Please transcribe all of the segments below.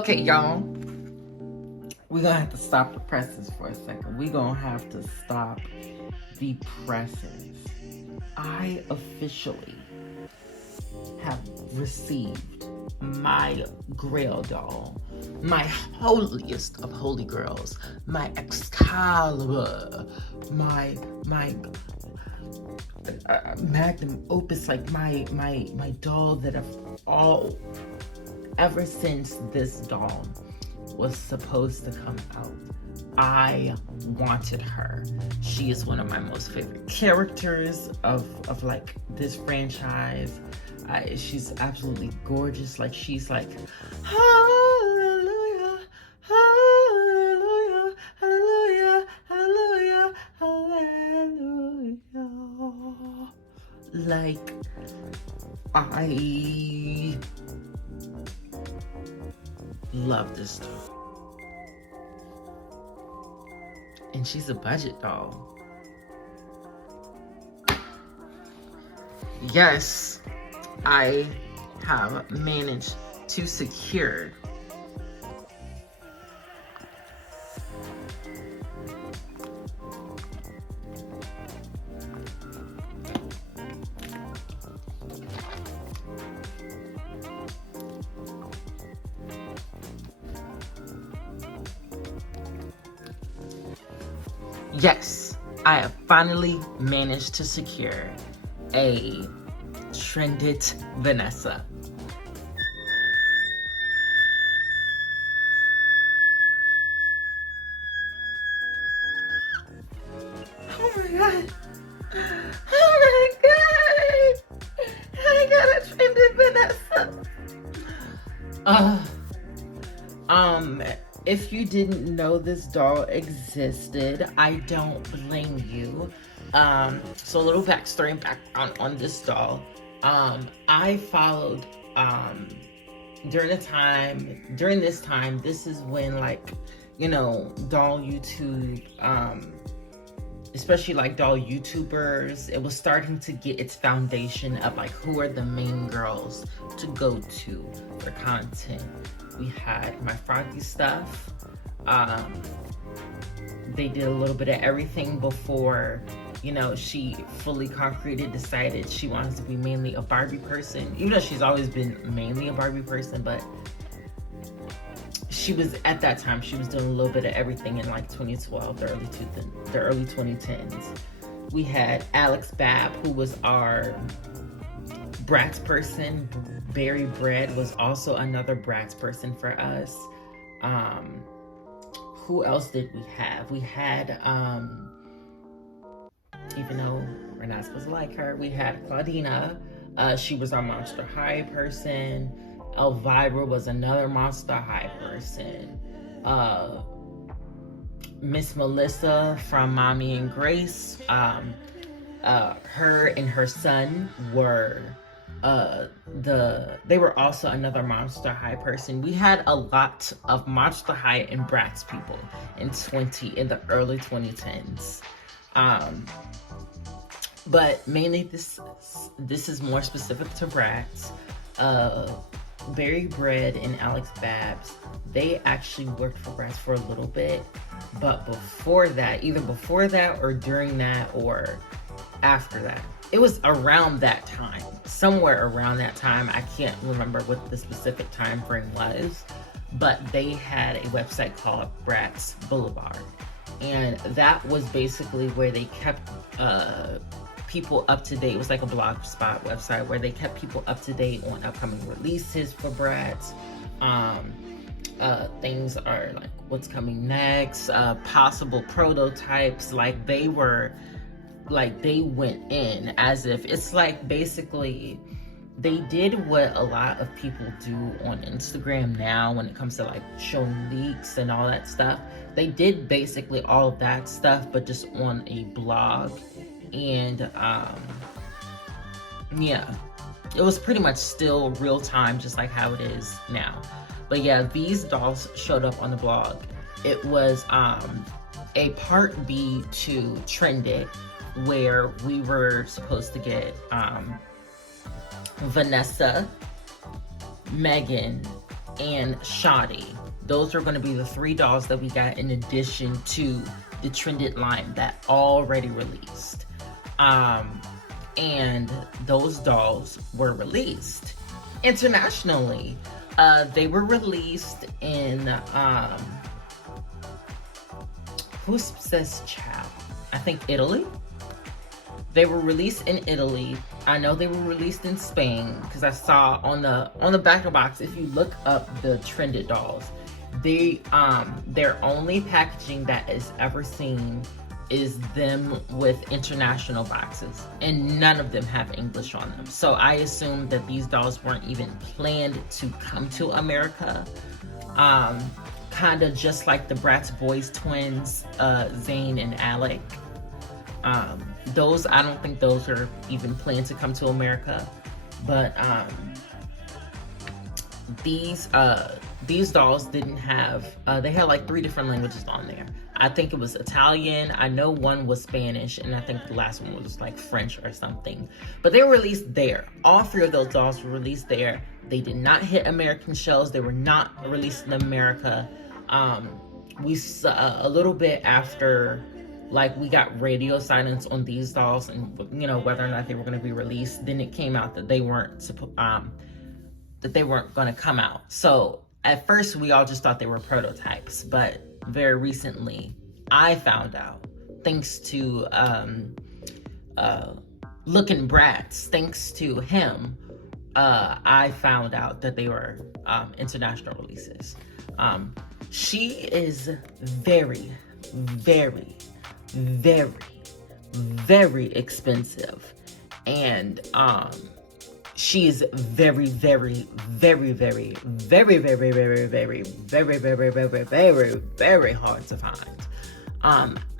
Okay, y'all. We're gonna have to stop the presses for a second. We're gonna have to stop the presses. I officially have received my Grail doll, my holiest of holy girls, my Excalibur, my magnum opus, like my doll that I've all ever since this doll was supposed to come out. I wanted her. She is one of my most favorite characters of like this franchise. She's absolutely gorgeous. Like she's like, hallelujah, hallelujah, hallelujah, hallelujah, hallelujah. Like I love this doll. And she's a budget doll. Yes, I have managed to secure Yes, I have finally managed to secure a trended Vanessa. Oh my god. Oh my god. I got a trended Vanessa. If you didn't know this doll existed, I don't blame you. So a little backstory and background on this doll. I followed, during this time, this is when, like, you know, doll YouTube, especially like doll YouTubers, it was starting to get its foundation of like who are the main girls to go to for content. We had my Froggy stuff. They did a little bit of everything before, you know, she fully concreted, decided she wanted to be mainly a Barbie person, even though she's always been mainly a Barbie person, but she was, at that time, she was doing a little bit of everything in like 2012, the early 2010s. We had Alex Babb, who was our Bratz person. Barry Bread was also another Bratz person for us. Who else did we have? We had, even though we're not supposed to like her, we had Claudina. She was our Monster High person. Elvira was another Monster High person. Miss Melissa from Mommy and Grace. Her and her son were they were also another Monster High person. We had a lot of Monster High and Bratz people in the early 2010s. But mainly this is more specific to Bratz. Barry Bread and Alex Babbs, they actually worked for Bratz for a little bit, but before that, either before that or during that or after that, it was around that time, somewhere around that time. I can't remember what the specific time frame was, but they had a website called Bratz Boulevard, and that was basically where they kept people up to date. It was like a blogspot website where they kept people up to date on upcoming releases for Bratz. Things are like what's coming next, possible prototypes. Like they went in as if it's like basically they did what a lot of people do on Instagram now when it comes to like showing leaks and all that stuff. They did basically all of that stuff, but just on a blog. And yeah, it was pretty much still real time, just like how it is now. But yeah, these dolls showed up on the blog. It was a part B to Trended, where we were supposed to get Vanessa, Megan, and Shoddy. Those are going to be the 3 dolls that we got in addition to the trended line that already released. And those dolls were released internationally. They were released in, who says chow? I think Italy. They were released in Italy. I know they were released in Spain because I saw on the back of the box, if you look up the trended dolls, their only packaging that is ever seen is them with international boxes, and none of them have English on them. So I assume that these dolls weren't even planned to come to America. Kind of just like the Bratz Boys twins, Zayn and Alec. Those, I don't think those are even planned to come to America. But these dolls didn't have, they had like 3 different languages on there. I think it was Italian, I know one was Spanish, and I think the last one was like French or something. But they were released there. All 3 of those dolls were released there. They did not hit American shelves. They were not released in America. We saw a little bit after, like, we got radio silence on these dolls, and you know, whether or not they were going to be released. Then it came out that they weren't going to come out. So at first we all just thought they were prototypes, but very recently I found out, thanks to Looking Bratz, thanks to him, I found out that they were international releases. She is very, very, very, very expensive, and she is very, very, very, very, very, very, very, very, very, very, very, very, very hard to find.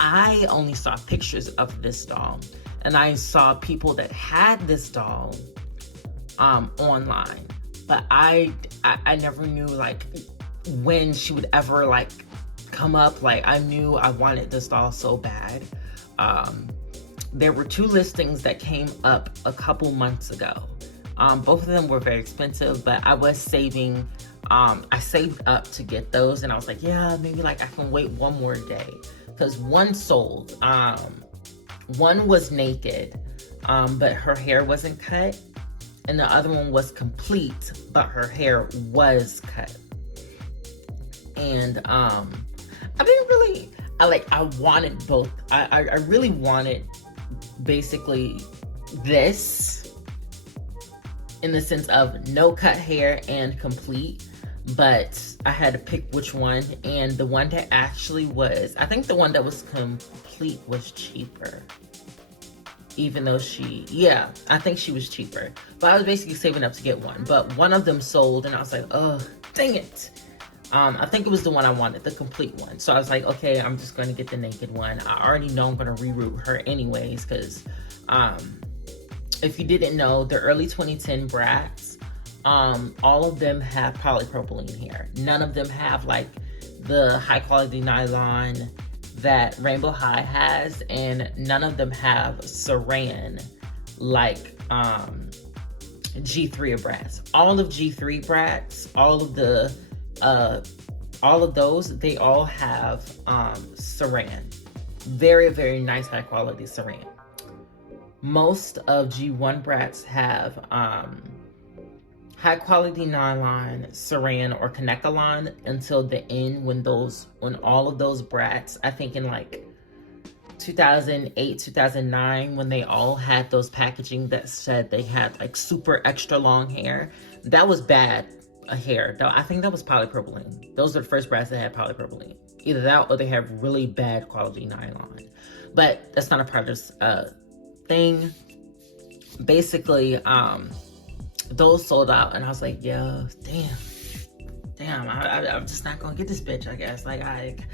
I only saw pictures of this doll, and I saw people that had this doll online, but I never knew like when she would ever like come up. Like, I knew I wanted this doll so bad. There were 2 listings that came up a couple months ago. Both of them were very expensive, but I was saving, I saved up to get those, and I was like, yeah, maybe like I can wait 1 more day, because one sold. One was naked, but her hair wasn't cut, and the other one was complete, but her hair was cut. And I didn't really, I wanted both. I really wanted basically this, in the sense of no cut hair and complete, but I had to pick which one, and the one that actually was, I think the one that was complete was cheaper, even though I think she was cheaper, but I was basically saving up to get one, but one of them sold, and I was like, oh, dang it. I think it was the one I wanted, the complete one. So I was like, okay, I'm just going to get the naked one. I already know I'm going to reroute her anyways, because if you didn't know, the early 2010 Bratz, all of them have polypropylene hair. None of them have like the high quality nylon that Rainbow High has, and none of them have saran like G3 of Bratz. All of G3 Bratz, all of those, they all have saran. Very, very nice high quality saran. Most of G1 Bratz have high quality nylon, saran, or Connectalon until the end, when all of those Bratz, I think in like 2008, 2009, when they all had those packaging that said they had like super extra long hair, that was bad hair. I think that was polypropylene. Those are the first Bratz that had polypropylene. Either that or they have really bad quality nylon. But that's not a part of this thing. Basically, those sold out, and I was like, yeah, damn, I'm just not gonna get this bitch, I guess. Like,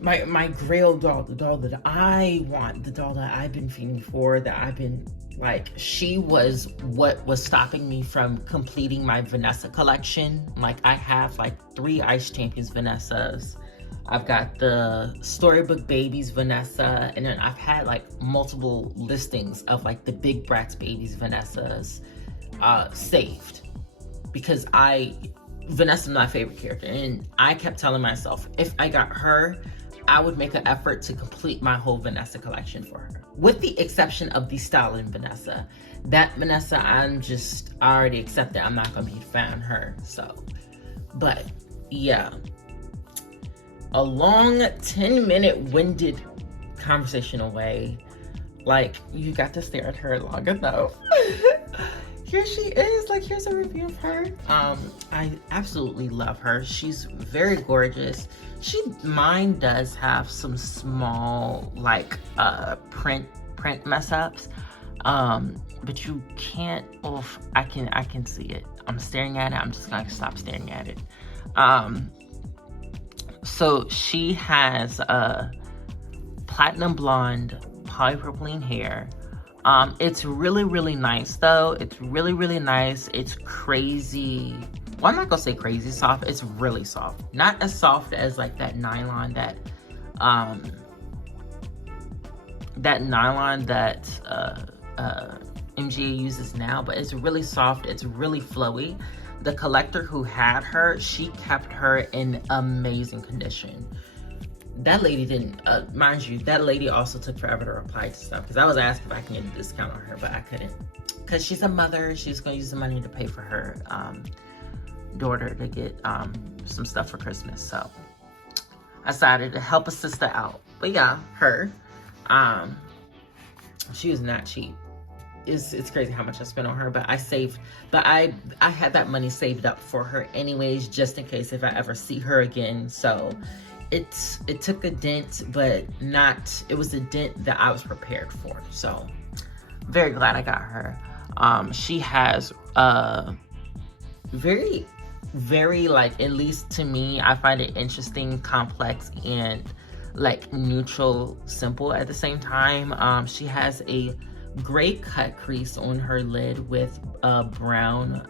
my Grail doll, the doll that I want, the doll that I've been feeding for, that I've been, like, she was what was stopping me from completing my Vanessa collection. Like, I have like 3 Ice Champions Vanessas. I've got the Storybook Babies Vanessa, and then I've had like multiple listings of like the Big Bratz Babies Vanessas saved, because I Vanessa's my favorite character, and I kept telling myself, if I got her, I would make an effort to complete my whole Vanessa collection for her. With the exception of the styling Vanessa. That Vanessa, I already accepted I'm not gonna be a fan of her, so. But, yeah. A long 10-minute winded conversation away. Like, you got to stare at her long enough. Here she is, like, here's a review of her. I absolutely love her. She's very gorgeous. Mine does have some small, like, print mess ups. But you can't, I can see it. I'm staring at it, I'm just gonna stop staring at it. So she has platinum blonde polypropylene hair. It's really, really nice though. It's really, really nice. It's crazy. Well, I'm not gonna say crazy soft. It's really soft. Not as soft as like that nylon that MGA uses now, but it's really soft. It's really flowy. The collector who had her, she kept her in amazing condition. That lady didn't, mind you, that lady also took forever to reply to stuff, because I was asked if I can get a discount on her, but I couldn't. Because she's a mother, she's going to use the money to pay for her daughter to get some stuff for Christmas. So I decided to help a sister out. But yeah, her, she was not cheap. It's crazy how much I spent on her, but I had that money saved up for her anyways, just in case if I ever see her again. So it took a dent, but it was a dent that I was prepared for. So very glad I got her. She has very, very, like, at least to me, I find it interesting, complex, and like neutral, simple at the same time. She has a gray cut crease on her lid with a brown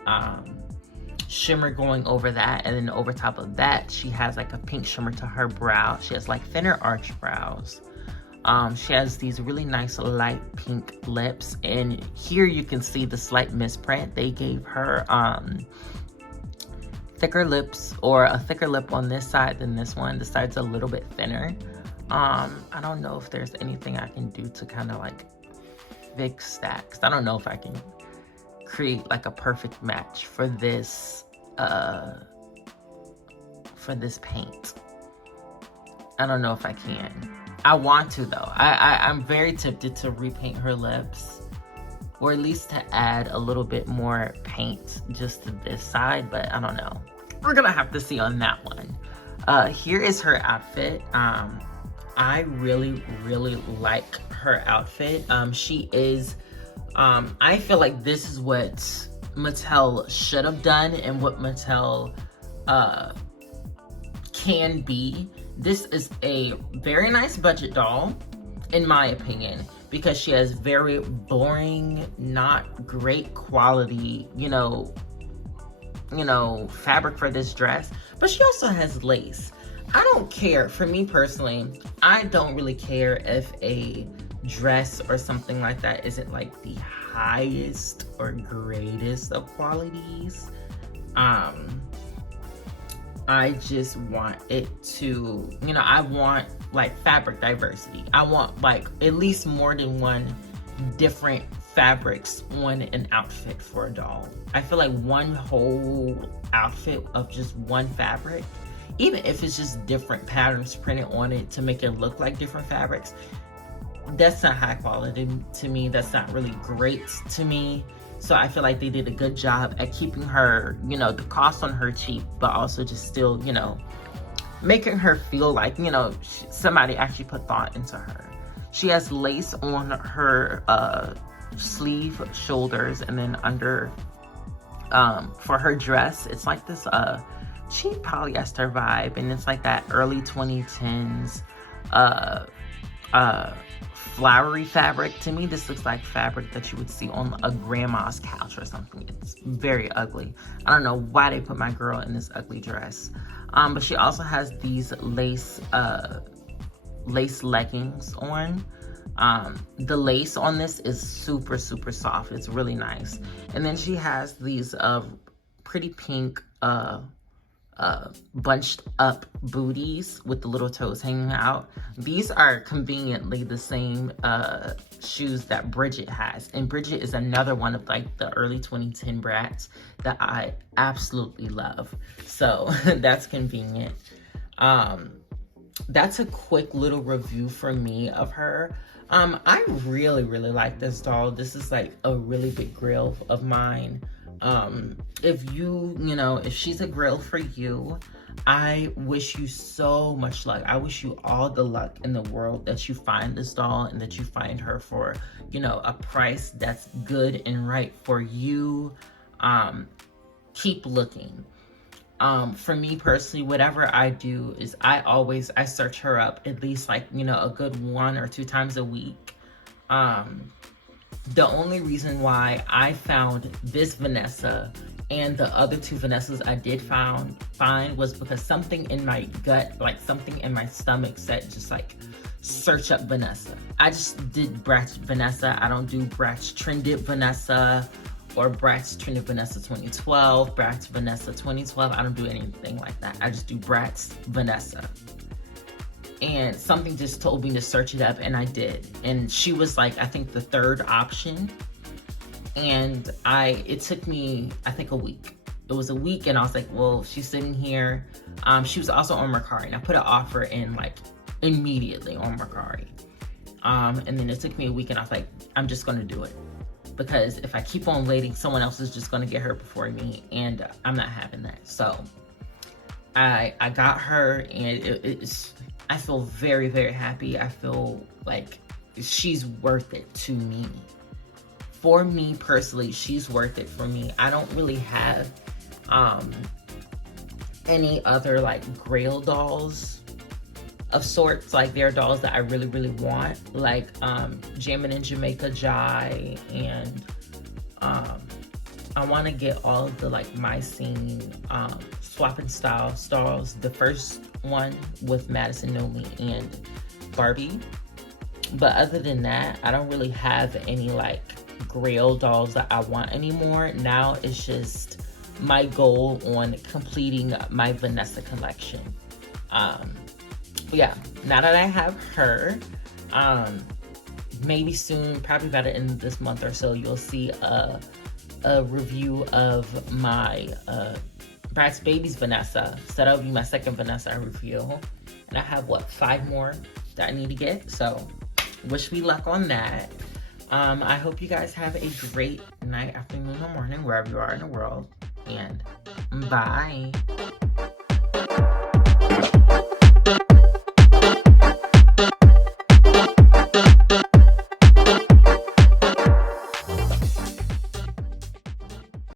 shimmer going over that, and then over top of that she has like a pink shimmer to her brow. She has like thinner arch brows. She has these really nice light pink lips, and here you can see the slight misprint. They gave her thicker lips, or a thicker lip on this side than this one. This side's a little bit thinner. I don't know if there's anything I can do to kind of like fix that, 'cause I don't know if I can create like a perfect match for this paint. I don't know if I can. I want to though. I'm very tempted to repaint her lips, or at least to add a little bit more paint just to this side, but I don't know. We're gonna have to see on that one. Here is her outfit. I really, really like her outfit. She is, I feel like this is what Mattel should have done and what Mattel can be. This is a very nice budget doll, in my opinion, because she has very boring, not great quality, you know, fabric for this dress, but she also has lace. I don't care, for me personally, I don't really care if a dress or something like that isn't like the highest or greatest of qualities. I just want it to, I want like fabric diversity. I want like at least more than one different fabrics on an outfit for a doll. I feel like one whole outfit of just one fabric, even if it's just different patterns printed on it to make it look like different fabrics, that's not high quality to me. That's not really great to me. So I feel like they did a good job at keeping her, the cost on her cheap, but also just still, making her feel like, somebody actually put thought into her. She has lace on her sleeve, shoulders, and then under, for her dress, it's like this cheap polyester vibe, and it's like that early 2010s flowery fabric. To me, this looks like fabric that you would see on a grandma's couch or something. It's very ugly. I don't know why they put my girl in this ugly dress. But she also has these lace leggings on. The lace on this is super, super soft. It's really nice. And then she has these pretty pink bunched up booties with the little toes hanging out. These are conveniently the same shoes that Bridget has. And Bridget is another one of like the early 2010 brats that I absolutely love. So that's convenient. That's a quick little review for me of her. I really like this doll. This is like a really big grail of mine. If if she's a grail for you, I wish you so much luck. I wish you all the luck in the world that you find this doll and that you find her for, a price that's good and right for you. Keep looking. For me personally, whatever I do is I search her up at least like, a good 1 or 2 times a week. The only reason why I found this Vanessa and the other 2 Vanessas I did find was because something in my gut, like something in my stomach said just like, search up Vanessa. I just did Bratz Vanessa. I don't do Bratz Trended Vanessa or Bratz Trended Vanessa 2012, Bratz Vanessa 2012. I don't do anything like that. I just do Bratz Vanessa. And something just told me to search it up, and I did. And she was like, I think the 3rd option. And it took me, I think, a week. It was a week, and I was like, well, she's sitting here. She was also on Mercari, and I put an offer in like immediately on Mercari. And then it took me a week, and I was like, I'm just gonna do it. Because if I keep on waiting, someone else is just gonna get her before me, and I'm not having that. So I got her, and I feel very happy. I feel like she's worth it to me. For me personally, she's worth it for me. I don't really have any other like grail dolls of sorts. Like there are dolls that I really want, like Jammin' in Jamaica Jai, and I want to get all of the like My Scene Swap and Style stars. The first one with Madison Nomi and Barbie. But other than that, I don't really have any like grail dolls that I want anymore. Now it's just my goal on completing my Vanessa collection. Yeah, now that I have her, maybe soon, probably by the end of this month or so, you'll see a review of my Bratz Babies Vanessa. So that'll be my 2nd Vanessa review. And I have, 5 more that I need to get. So wish me luck on that. I hope you guys have a great night, afternoon, or morning, wherever you are in the world. And bye.